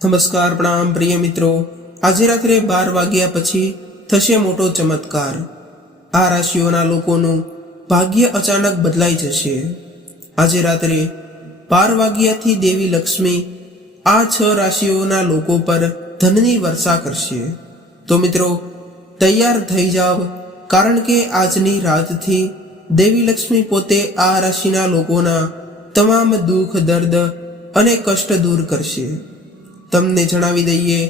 નમસ્કાર પ્રણામ પ્રિય મિત્રો। આજે રાત્રે 12 વાગ્યા પછી થશે મોટો ચમત્કાર। આ રાશિઓના લોકોનું ભાગ્ય અચાનક બદલાઈ જશે। આજે રાત્રે 12 વાગ્યાથી દેવી લક્ષ્મી આ 6 રાશિઓના લોકો પર ધનની વર્ષા કરશે। તો મિત્રો તૈયાર થઈ જાવ, કારણ કે આજની રાતથી દેવી લક્ષ્મી પોતે આ રાશિના લોકોના તમામ દુઃખ, દર્દ અને કષ્ટ દૂર કરશે। તમને જણાવી દઈએ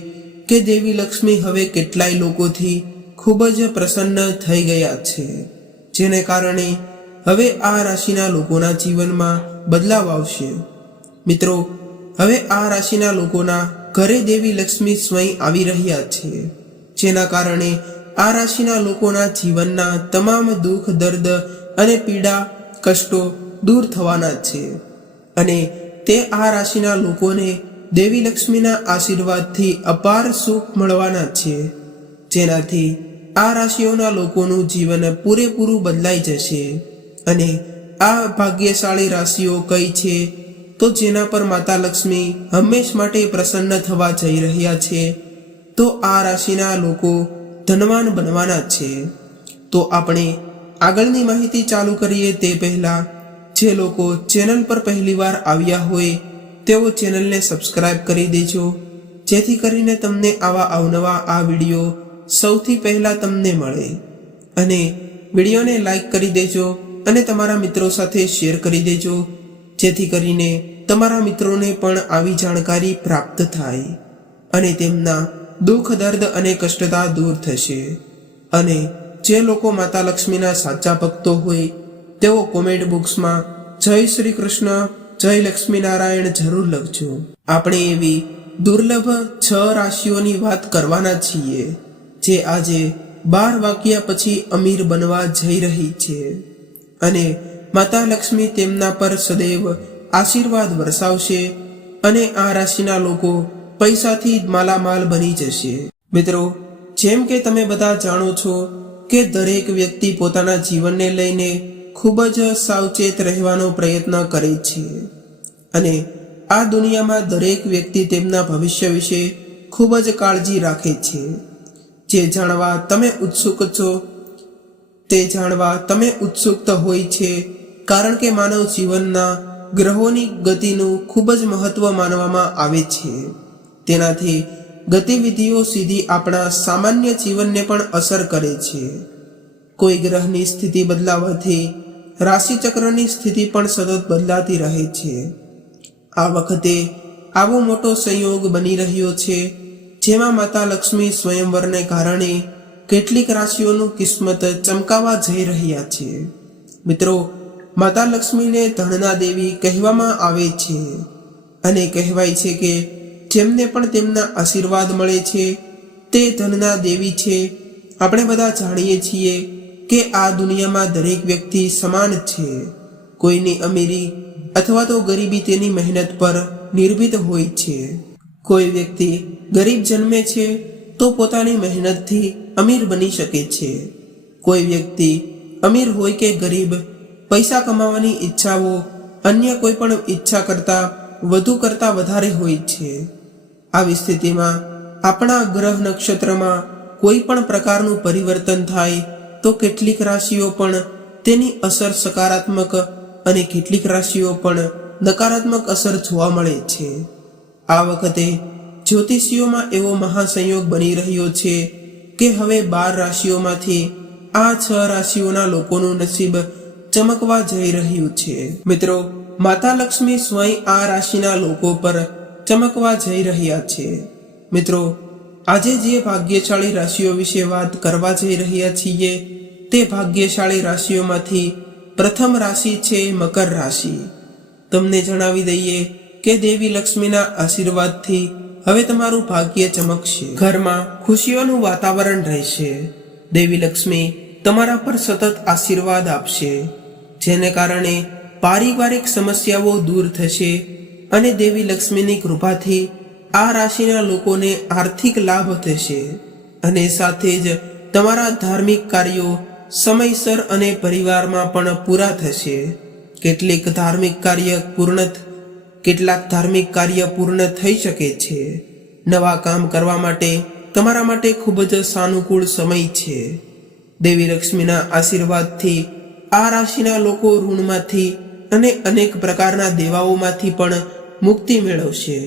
કે દેવી લક્ષ્મી હવે કેટલાય લોકોથી ખૂબ જ પ્રસન્ન થઈ ગયા છે, જેને કારણે હવે આ રાશિના લોકોના જીવનમાં બદલાવ આવશે। મિત્રો, હવે આ રાશિના લોકોના ઘરે દેવી લક્ષ્મી સ્વયં આવી રહ્યા છે, જેના કારણે આ રાશિના લોકોના જીવનના તમામ દુઃખ, દર્દ અને પીડા, કષ્ટો દૂર થવાના છે અને તે આ રાશિના લોકોને દેવી લક્ષ્મીના આશીર્વાદથી અપાર સુખ મળવાના છે, જેનાથી આ રાશિઓના લોકોનું જીવન પૂરેપૂરું બદલાઈ જશે। અને આ ભાગ્યશાળી રાશિઓ કઈ છે, તો જેના પર માતા લક્ષ્મી હંમેશ માટે પ્રસન્ન થવા જઈ રહ્યા છે, તો આ રાશિના લોકો ધનવાન બનવાના છે। તો આપણે આગળની માહિતી ચાલુ કરીએ તે પહેલા જે લોકો ચેનલ પર પહેલીવાર આવ્યા હોય તેઓ ચેનલને સબસ્ક્રાઇબ કરી દેજો, જેથી કરીને તમને આવા અવનવા આ વિડીયો સૌથી પહેલા તમને મળે। અને વિડીયોને લાઈક કરી દેજો અને તમારા મિત્રો સાથે શેર કરી દેજો, જેથી કરીને તમારા મિત્રોને પણ આવી જાણકારી પ્રાપ્ત થાય અને તેમના દુઃખ, દર્દ અને કષ્ટતા દૂર થશે। અને જે લોકો માતા લક્ષ્મીના સાચા ભક્તો હોય તેઓ કોમેન્ટ બોક્સમાં જય શ્રી કૃષ્ણ, જય લક્ષ્મી નારાયણ જરૂર લખજો। આપણે એવી દુર્લભ 6 રાશિઓની વાત કરવાના છીએ જે આજે 12 વાગ્યા પછી અમીર બનવા જઈ રહી છે અને માતા લક્ષ્મી તેમના પર સદૈવ આશીર્વાદ વરસાવશે અને આ રાશિના લોકો પૈસાથી માલામાલ બની જશે। મિત્રો, જેમ કે તમે બધા જાણો છો કે દરેક વ્યક્તિ પોતાના જીવનને લઈને ખૂબ જ સાવચેત રહેવાનો પ્રયત્ન કરે છે અને આ દુનિયામાં દરેક વ્યક્તિ તેમના ભવિષ્ય વિશે ખૂબ જ કાળજી રાખે છે। જે જાણવા તમે ઉત્સુક છો તે જાણવા તમે ઉત્સુક હોય છે, કારણ કે માનવ જીવનના ગ્રહોની ગતિનું ખૂબ જ મહત્વ માનવામાં આવે છે। તેનાથી ગતિવિધિઓ સીધી આપણા સામાન્ય જીવનને પણ અસર કરે છે। કોઈ ગ્રહની સ્થિતિ બદલાવાથી રાશિચક્રની સ્થિતિ પણ સતત બદલાતી રહે છે। આ વખતે આવો મોટો સંયોગ બની રહ્યો છે, જેમાં માતા લક્ષ્મી સ્વયંવરને કારણે કેટલીક રાશિઓનું કિસ્મત ચમકાવા જઈ રહ્યા છે। મિત્રો, માતા લક્ષ્મીને ધનના દેવી કહેવામાં આવે છે અને કહેવાય છે કે જેમને પણ તેમના આશીર્વાદ મળે છે તે ધનના દેવી છે। આપણે બધા જાણીએ છીએ કે આ દુનિયામાં દરેક વ્યક્તિ સમાન છે। કોઈની અમીરી અથવા તો ગરીબી તેની મહેનત પર નિર્ભિત હોય છે। કોઈ વ્યક્તિ ગરીબ જન્મે છે તો પોતાની મહેનતથી અમીર બની શકે છે। કોઈ વ્યક્તિ અમીર હોય કે ગરીબ, પૈસા કમાવાની ઈચ્છાઓ અન્ય કોઈ પણ ઈચ્છા કરતા વધારે હોય છે। આવી સ્થિતિમાં આપણા ગ્રહ નક્ષત્રમાં કોઈ પણ પ્રકારનું પરિવર્તન થાય તો કેટલીક રાશિઓ પણ તેની અસર સકારાત્મક અને કેટલીક રાશિઓ પણ નકારાત્મક અસર જોવા મળે છે। આ વખતે જ્યોતિષીઓમાં એવો મહાસંયોગ બની રહ્યો છે કે હવે 12 રાશિઓમાંથી આ 6 રાશિઓના લોકોનું નસીબ ચમકવા જઈ રહ્યું છે। મિત્રો, માતા લક્ષ્મી સ્વયં આ રાશિના લોકો પર ચમકવા જઈ રહ્યા છે। મિત્રો, આજે જે ભાગ્યશાળી રાશિઓ વિશે વાત કરવા જઈ રહ્યા છીએ તે ભાગ્યશાળી રાશિઓમાંથી પ્રથમ રાશિ છે મકર રાશિ। તમને જણાવી દઈએ કે દેવી લક્ષ્મીના આશીર્વાદથી હવે તમારું ભાગ્ય ચમકશે, ઘરમાં ખુશીઓનું વાતાવરણ રહેશે। દેવી લક્ષ્મી તમારા પર સતત આશીર્વાદ આપશે, જેને કારણે પારિવારિક સમસ્યાઓ દૂર થશે અને દેવી લક્ષ્મીની કૃપાથી આ રાશિના લોકોને આર્થિક લાભ થશે અને સાથે જ તમારા ધાર્મિક કાર્યો સમયસર અને પરિવારમાં પણ પૂરા થશે। કેટલાક ધાર્મિક કાર્ય પૂર્ણ થઈ શકે છે નવા કામ કરવા માટે તમારા માટે ખૂબ જ સાનુકૂળ સમય છે. દેવી લક્ષ્મીના આશીર્વાદથી આ રાશિના લોકો ઋણમાંથી અને અનેક પ્રકારના દેવાઓમાંથી પણ મુક્તિ મેળવશે.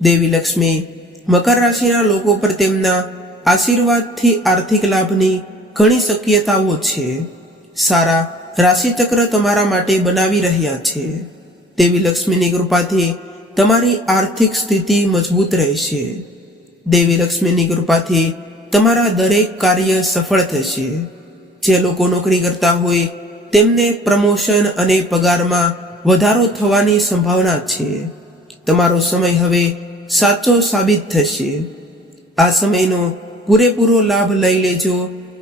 દેવી લક્ષ્મી મકર રાશિના લોકો પર તેમના આશીર્વાદથી આર્થિક લાભની ઘણી શક્યતાઓ છે. સારા રાશિચક્ર તમારા માટે બનાવી રહ્યા છે. દેવી લક્ષ્મીની કૃપાથી તમારી આર્થિક સ્થિતિ મજબૂત રહેશે. દેવી લક્ષ્મીની કૃપાથી તમારા દરેક કાર્ય સફળ થશે. જે લોકો નોકરી કરતા હોય તેમને પ્રમોશન અને પગારમાં વધારો થવાની સંભાવના છે. તમારો સમય હવે સાચો સાબિત થશે. આ સમયનો પૂરેપૂરો લાભ લઈ લેજો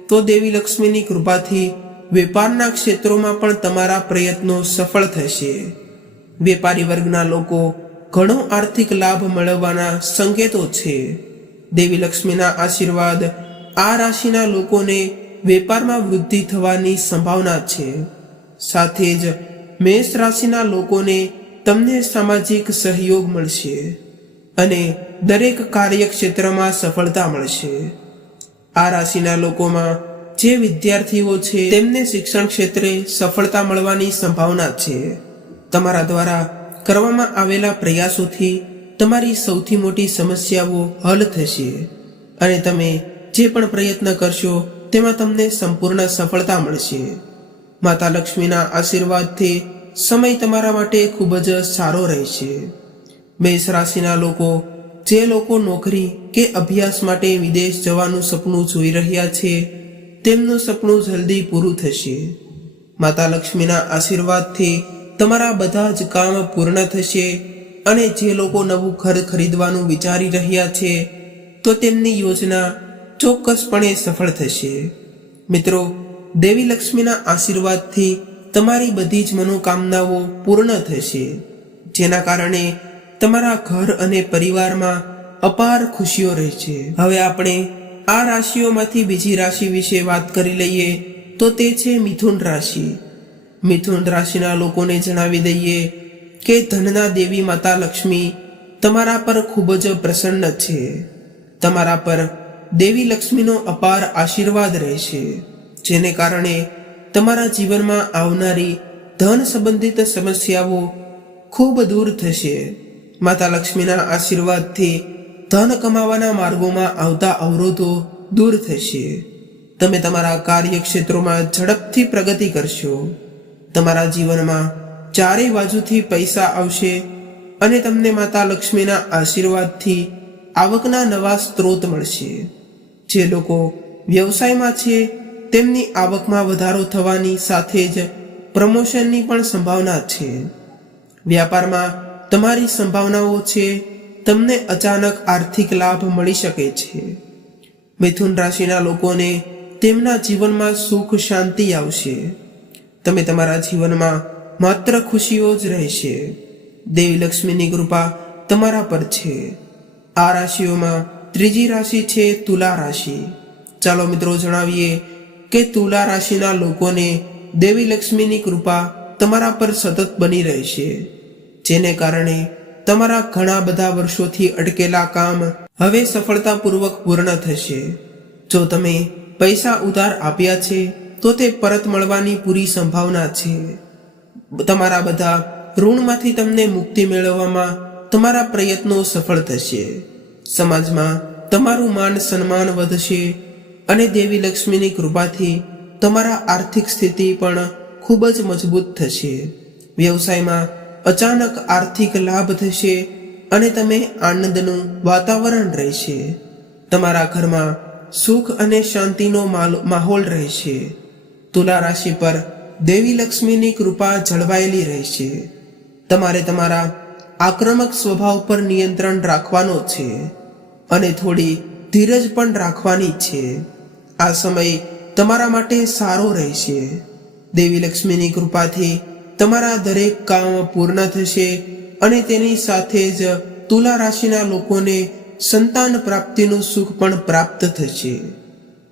તો દેવી લક્ષ્મીની કૃપાથી વેપારના ક્ષેત્રોમાં પણ તમારા પ્રયત્નો સફળ થશે. વેપારી વર્ગના લોકો ઘણો આર્થિક લાભ મેળવવાના સંકેતો છે. દેવી લક્ષ્મીના આશીર્વાદ આ રાશિના લોકોને વેપારમાં વૃદ્ધિ થવાની સંભાવના છે. સાથે જ મેષ રાશિના લોકોને તમને સામાજિક સહયોગ મળશે અને દરેક કાર્યક્ષેત્રમાં સફળતા મળશે. આ રાશિના લોકોમાં જે વિદ્યાર્થીઓ છે તેમને શિક્ષણ ક્ષેત્રે સફળતા મળવાની સંભાવના છે. તમારા દ્વારા કરવામાં આવેલા પ્રયાસોથી તમારી સૌથી મોટી સમસ્યાઓ હલ થશે અને તમે જે પણ પ્રયત્ન કરશો તેમાં તમને સંપૂર્ણ સફળતા મળશે. માતા લક્ષ્મીના આશીર્વાદથી સમય તમારા માટે ખૂબ જ સારો રહેશે. મેષ રાશિના જે લોકો નોકરી કે અભ્યાસ માટે વિદેશ જવાનું સપનું જોઈ રહ્યા છે તેમનું સપનું જલ્દી પૂરું થશે. માતા લક્ષ્મીના આશીર્વાદથી તમારા બધા જ કામ પૂર્ણ થશે અને જે લોકો નવું ઘર ખરીદવાનું વિચારી રહ્યા છે તો તેમની યોજના ચોક્કસપણે સફળ થશે. મિત્રો, દેવી લક્ષ્મીના આશીર્વાદથી તમારી બધી જ મનોકામનાઓ પૂર્ણ થશે, જેના કારણે તમારા ઘર અને પરિવારમાં અપાર ખુશીઓ રહેશે. હવે આપણે આ રાશિઓમાંથી બીજી રાશિ વિશે વાત કરી લઈએ તો તે છે મિથુન રાશિ. મિથુન રાશિના લોકોને જણાવી દઈએ કે ધનના દેવી માતા લક્ષ્મી તમારા પર ખૂબ જ પ્રસન્ન છે. તમારા પર દેવી લક્ષ્મીનો અપાર આશીર્વાદ રહેશે, જેને કારણે તમારા જીવનમાં આવનારી ધન સંબંધિત સમસ્યાઓ ખૂબ દૂર થશે. માતા લક્ષ્મીના આશીર્વાદથી ધન કમાવાના માર્ગોમાં આવતા અવરોધો દૂર થશે. તમે તમારા કાર્યક્ષેત્રોમાં ઝડપથી પ્રગતિ કરશો. તમારા જીવનમાં ચારે બાજુથી પૈસા આવશે અને તમને માતા લક્ષ્મીના આશીર્વાદથી આવકના નવા સ્ત્રોત મળશે. જે લોકો વ્યવસાયમાં છે તેમની આવકમાં વધારો થવાની સાથે જ પ્રમોશનની પણ સંભાવના છે. વ્યાપારમાં તમારી સંભાવનાઓ છે, તમને અચાનક આર્થિક લાભ મળી શકે છે. મિથુન રાશિના લોકોને તેમના જીવનમાં સુખ શાંતિ આવશે. તમે તમારા જીવનમાં માત્ર ખુશીઓ જ રહેશે. દેવી લક્ષ્મીની કૃપા તમારા પર છે. આ રાશિઓમાં ત્રીજી રાશિ છે તુલા રાશિ. ચાલો મિત્રો જણાવીએ કે તુલા રાશિના લોકોને દેવી લક્ષ્મીની કૃપા તમારા પર સતત બની રહેશે, જેને કારણે તમારા ઘણા બધા વર્ષોથી અટકેલા કામ હવે સફળતાપૂર્વક પૂર્ણ થશે. જો તમે પૈસા ઉધાર આપ્યા છે તો તે પરત મળવાની પૂરી સંભાવના છે. તમારા બધા ઋણમાંથી તમને મુક્તિ મેળવવામાં તમારા પ્રયત્નો સફળ થશે. સમાજમાં તમારું માન સન્માન વધશે અને દેવી લક્ષ્મીની કૃપાથી તમારા આર્થિક સ્થિતિ પણ ખૂબ જ મજબૂત થશે. વ્યવસાયમાં અચાનક આર્થિક લાભ થશે અને તમે આનંદનું વાતાવરણ રહેશે. તમારા ઘરમાં સુખ અને શાંતિનો માહોલ રહેશે. તુલા રાશિ પર દેવી લક્ષ્મીની કૃપા જળવાયેલી રહેશે. તમારે તમારા આક્રમક સ્વભાવ પર નિયંત્રણ રાખવાનો છે અને થોડી ધીરજ પણ રાખવાની છે. આ સમય તમારા માટે સારો રહેશે. દેવી લક્ષ્મીની કૃપાથી તમારા દરેક કામ પૂર્ણ થશે અને તેની સાથે જ તુલા રાશિના લોકોને સંતાન પ્રાપ્તિનું સુખ પણ પ્રાપ્ત થશે.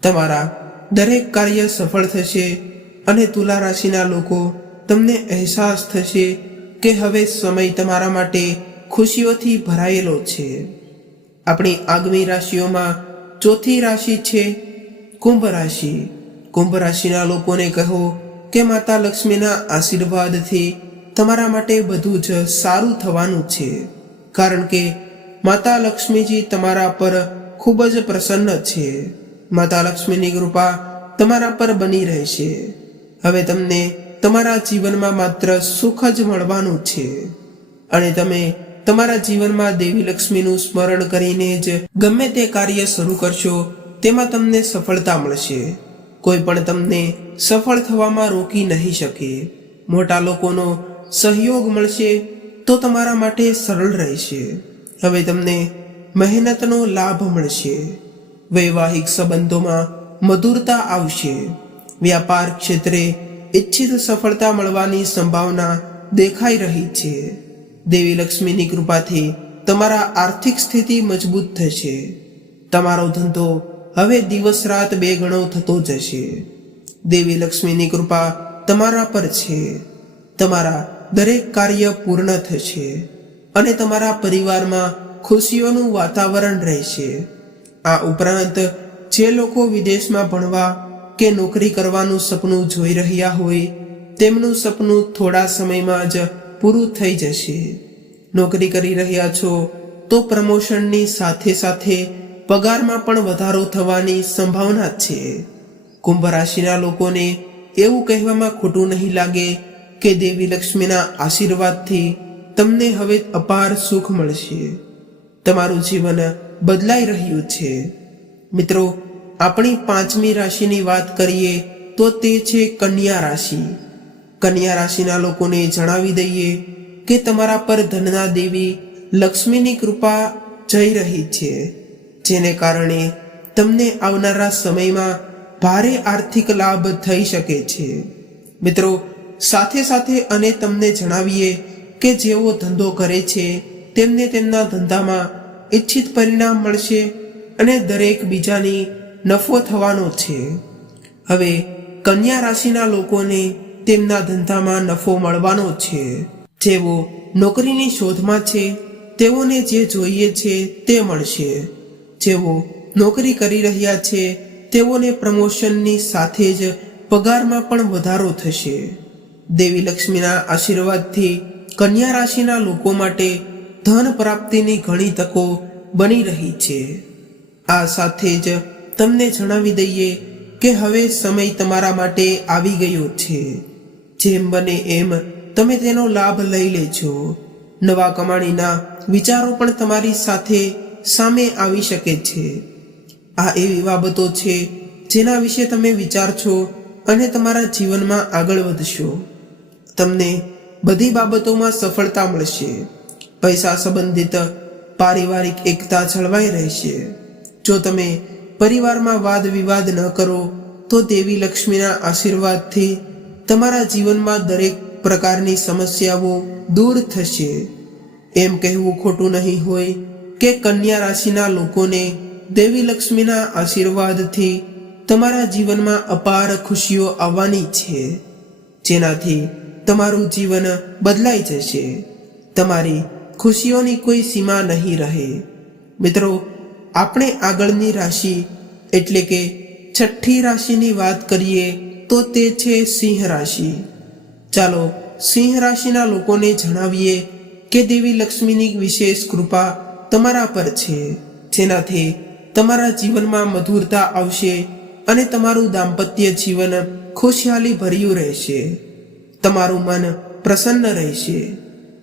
તમારા દરેક કાર્ય સફળ થશે અને તુલા રાશિના લોકો તમને અહેસાસ થશે કે હવે સમય તમારા માટે ખુશીઓથી ભરાયેલો છે. આપણી આગામી રાશિઓમાં ચોથી રાશિ છે કુંભ રાશિ. કુંભ રાશિના લોકોને કહો કે માતા લક્ષ્મીના આશીર્વાદથી તમારા માટે બધું જ સારું થવાનું છે, કારણ કે માતા લક્ષ્મીજી તમારા પર ખૂબ જ પ્રસન્ન છે. માતા લક્ષ્મીની કૃપા તમારા પર બની રહેશે. હવે તમને તમારા જીવનમાં માત્ર સુખ જ મળવાનું છે અને તમે તમારા જીવનમાં દેવી લક્ષ્મીનું સ્મરણ કરીને જ ગમે તે કાર્ય શરૂ કરશો તેમાં તમને સફળતા મળશે. કોઈ પણ તમને સફળ થવામાં રોકી નહીં શકે. મોટા લોકોનો સહયોગ મળશે તો તમારા માટે સરળ રહેશે. હવે તમને મહેનતનો લાભ મળશે. વૈવાહિક સંબંધોમાં મધુરતા આવશે. વ્યાપાર ક્ષેત્રે ઈચ્છિત સફળતા મળવાની સંભાવના દેખાઈ રહી છે. દેવી લક્ષ્મીની કૃપાથી તમારા આર્થિક સ્થિતિ મજબૂત થશે. તમારો ધંધો હવે દિવસ રાત 2 ગણો થતો જશે. દેવી લક્ષ્મીની કૃપા તમારા પર છે. તમારા દરેક કાર્ય પૂર્ણ થશે અને તમારા પરિવારમાં ખુશીઓનું વાતાવરણ રહેશે. આ ઉપરાંત જે લોકો વિદેશમાં ભણવા કે નોકરી કરવાનું સપનું જોઈ રહ્યા હોય તેમનું સપનું થોડા સમયમાં જ પૂરું થઈ જશે. નોકરી કરી રહ્યા છો તો પ્રમોશનની સાથે સાથે પગારમાં પણ વધારો થવાની સંભાવના છે. કુંભ રાશિના લોકોને એવું કહેવામાં ખોટું નહીં લાગે કે દેવી લક્ષ્મીના આશીર્વાદથી તમને હવે અપાર સુખ મળશે. તમારું જીવન બદલાઈ રહ્યું છે. મિત્રો, આપણી 5મી રાશિની વાત કરીએ તો તે છે કન્યા રાશિ. કન્યા રાશિના લોકોને જણાવી દઈએ કે તમારા પર ધનના દેવી લક્ષ્મીની કૃપા જઈ રહી છે, જેને કારણે તમને આવનારા સમયમાં ભારે આર્થિક લાભ થઈ શકે છે. મિત્રો, સાથે સાથે અને તમને જણાવીએ કે જેઓ ધંધો કરે છે તેમને તેમના ધંધામાં ઈચ્છિત પરિણામ મળશે અને દરેક બીજાની નફો થવાનો છે. હવે કન્યા રાશિના લોકોને તેમના ધંધામાં નફો મળવાનો છે. જેઓ નોકરીની શોધમાં છે તેઓને જે જોઈએ છે તે મળશે. જેઓ નોકરી કરી રહ્યા છે તેઓને પ્રમોશનની સાથે જ પગારમાં પણ વધારો થશે. દેવી લક્ષ્મીના આશીર્વાદથી કન્યા રાશિના લોકો માટે ધન પ્રાપ્તિની ઘણી તકો બની રહી છે. આ સાથે જ તમને જણાવી દઈએ કે હવે સમય તમારા માટે આવી ગયો છે. જેમ બને એમ તમે તેનો લાભ લઈ લેજો. નવા કમાણીના વિચારો પણ તમારી સાથે સામે આવી શકે છે. આ એવી બાબતો છે જેના વિશે તમે વિચારશો અને તમારા જીવનમાં આગળ વધશો. તમને બધી બાબતોમાં સફળતા મળશે. પૈસા સંબંધિત પારિવારિક એકતા જળવાઈ રહેશે. જો તમે પરિવારમાં વાદ વિવાદ ન કરો તો દેવી લક્ષ્મીના આશીર્વાદથી તમારા જીવનમાં દરેક પ્રકારની સમસ્યાઓ દૂર થશે. એમ કહેવું ખોટું નહીં હોય કે કન્યા રાશિના લોકોને દેવી લક્ષ્મીના આશીર્વાદથી તમારા જીવનમાં અપાર ખુશીઓ આવવાની છે, જેનાથી તમારું જીવન બદલાઈ જશે. તમારી ખુશીઓની કોઈ સીમા નહીં રહે. મિત્રો, આપણે આગળની રાશિ એટલે કે 6ઠ્ઠી રાશિની વાત કરીએ તો તે છે સિંહ રાશિ. ચાલો સિંહ રાશિના લોકોને જણાવીએ કે દેવી લક્ષ્મીની વિશેષ કૃપા તમારા પર છે, જેનાથી તમારા જીવનમાં મધુરતા આવશે અને તમારું દાંપત્ય જીવન ખુશહાલી ભર્યું રહેશે. તમારું મન પ્રસન્ન રહેશે.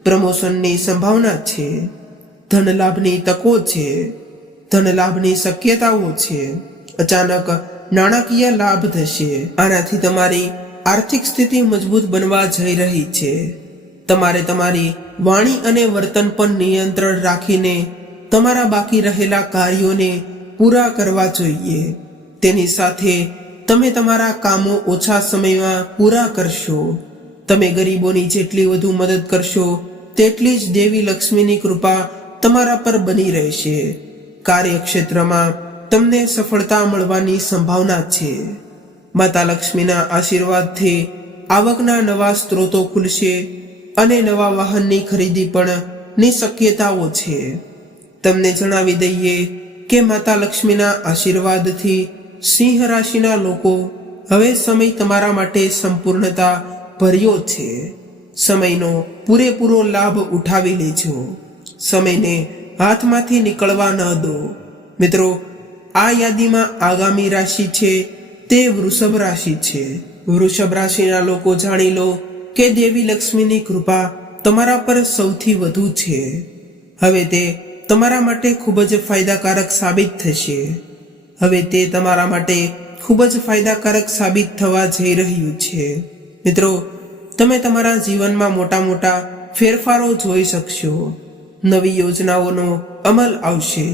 પ્રમોશનની સંભાવના છે. ધન લાભની તકો છે. ધન લાભની શક્યતાઓ છે. અચાનક નાણાકીય લાભ થશે. આનાથી તમારી આર્થિક સ્થિતિ મજબૂત બનવા જઈ રહી છે. તમારે તમારી વાણી અને વર્તન પર નિયંત્રણ રાખીને તમારા બાકી રહેલા કાર્યોને પૂરા કરવા જોઈએ. તેની સાથે તમે તમારા કામો ઓછા સમયમાં પૂરા કરશો. તમે ગરીબોની જેટલી વધુ મદદ કરશો તેટલી જ દેવી લક્ષ્મીની કૃપા તમારા પર બની રહેશે. કાર્યક્ષેત્રમાં તમને સફળતા મળવાની સંભાવના છે. માતા લક્ષ્મીના આશીર્વાદથી આવકના નવા સ્ત્રોતો ખુલશે અને નવા વાહનની ખરીદી પણ ની શક્યતાઓ છે. તમને જણાવી દઈએ કે માતા લક્ષ્મીના આશીર્વાદથી સિંહ રાશિના લોકો હવે સમય તમારા માટે સંપૂર્ણતા ભર્યો છે. સમયનો પૂરેપૂરો લાભ ઉઠાવી લેજો. સમયને હાથમાંથી નીકળવા ન દો. મિત્રો, આ યાદીમાં આગામી રાશિ છે તે વૃષભ રાશિ છે. વૃષભ રાશિના લોકો જાણી લો કે દેવી લક્ષ્મીની કૃપા તમારા પર સૌથી વધુ છે. હવે તે તમારા માટે ખૂબ જ ફાયદાકારક સાબિત થશે. હવે તે તમારા માટે ખૂબ જ ફાયદાકારક સાબિત થવા જઈ રહ્યું છે. મિત્રો, તમે તમારા જીવનમાં મોટા મોટા ફેરફારો જોઈ શકશો. નવી યોજનાઓનો અમલ આવશે.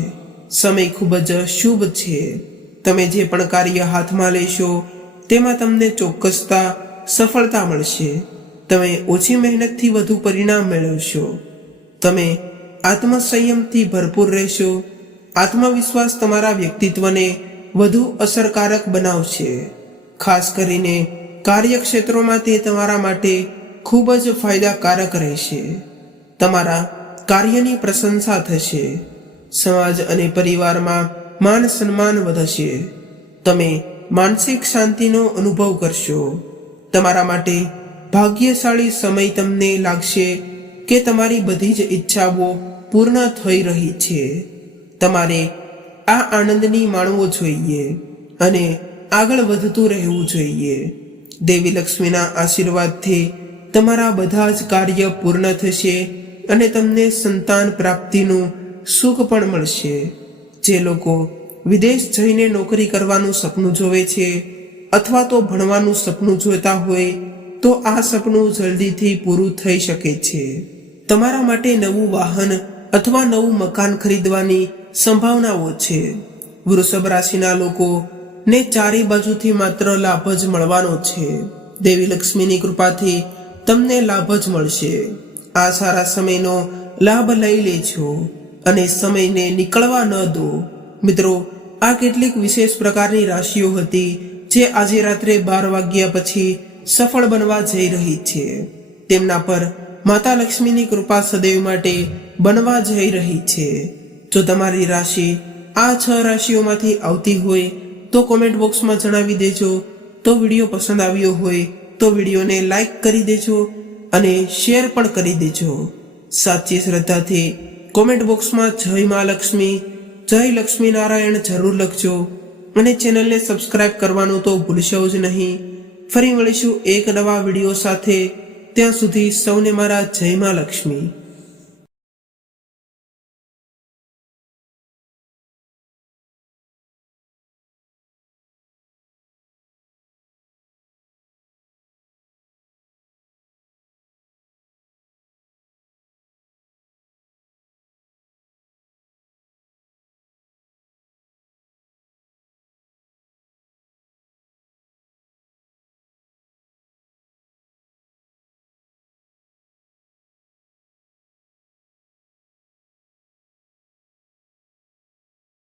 સમય ખૂબ જ શુભ છે. તમે જે પણ કાર્ય હાથમાં લેશો તેમાં તમને ચોક્કસતા સફળતા મળશે. તમે ઓછી મહેનતથી વધુ પરિણામ મેળવશો. તમે આત્મસંયમથી ભરપૂર રહેશો. આત્મવિશ્વાસ તમારા વ્યક્તિત્વને વધુ અસરકારક બનાવશે. ખાસ કરીને કાર્યક્ષેત્રોમાં તે તમારા માટે ખૂબ જ ફાયદાકારક રહેશે. તમારા કાર્યની પ્રશંસા થશે. સમાજ અને પરિવારમાં માન સન્માન વધશે. તમે માનસિક શાંતિનો અનુભવ કરશો. તમારા માટે ભાગ્યશાળી સમય તમને લાગશે કે તમારી બધી જ ઈચ્છાઓ પૂર્ણ થઈ રહી છે. તમારે આ આનંદની માણવો જોઈએ અને આગળ વધતું રહેવું જોઈએ. દેવી લક્ષ્મીના આશીર્વાદથી તમારા બધા જ કાર્ય પૂર્ણ થશે અને તમને સંતાન પ્રાપ્તિનું સુખ પણ મળશે. જે લોકો વિદેશ જઈને નોકરી કરવાનું સપનું જોવે છે અથવા તો ભણવાનું સપનું જોતા હોય તો આ સપનું જલ્દીથી પૂરું થઈ શકે છે. તમારા માટે નવું વાહન અથવા નવું મકાન ખરીદવાની સંભાવનાઓ છે. વૃષભ રાશિના લોકો ને ચારે બાજુથી માત્ર લાભ જ મળવાનો છે. દેવી લક્ષ્મીની કૃપાથી તમને લાભ જ મળશે. આ સારા સમયનો લાભ લઈ લેજો અને સમયને નીકળવા ન દો. મિત્રો, આ કેટલીક વિશેષ પ્રકારની રાશિઓ હતી જે આજે રાત્રે 12 વાગ્યા પછી સફળ બનવા જઈ રહી છે. તેમના પર માતા લક્ષ્મીની કૃપા સદૈવ માટે બનવા જઈ રહી છે. જો તમારી રાશિ આ 6 રાશિઓમાંથી આવતી હોય તો કોમેન્ટ બોક્સમાં જણાવી દેજો. તો વિડીયો પસંદ આવ્યો હોય તો વિડીયોને લાઈક કરી દેજો અને શેર પણ કરી દેજો. સાચી શ્રદ્ધાથી કોમેન્ટ બોક્સમાં જય મા લક્ષ્મી, જય લક્ષ્મી નારાયણ જરૂર લખજો અને ચેનલને સબસ્ક્રાઇબ કરવાનું તો ભૂલશો જ નહીં. ફરી મળીશું એક નવા વિડીયો સાથે. ત્યાં સુધી સૌને મારા જય મા લક્ષ્મી.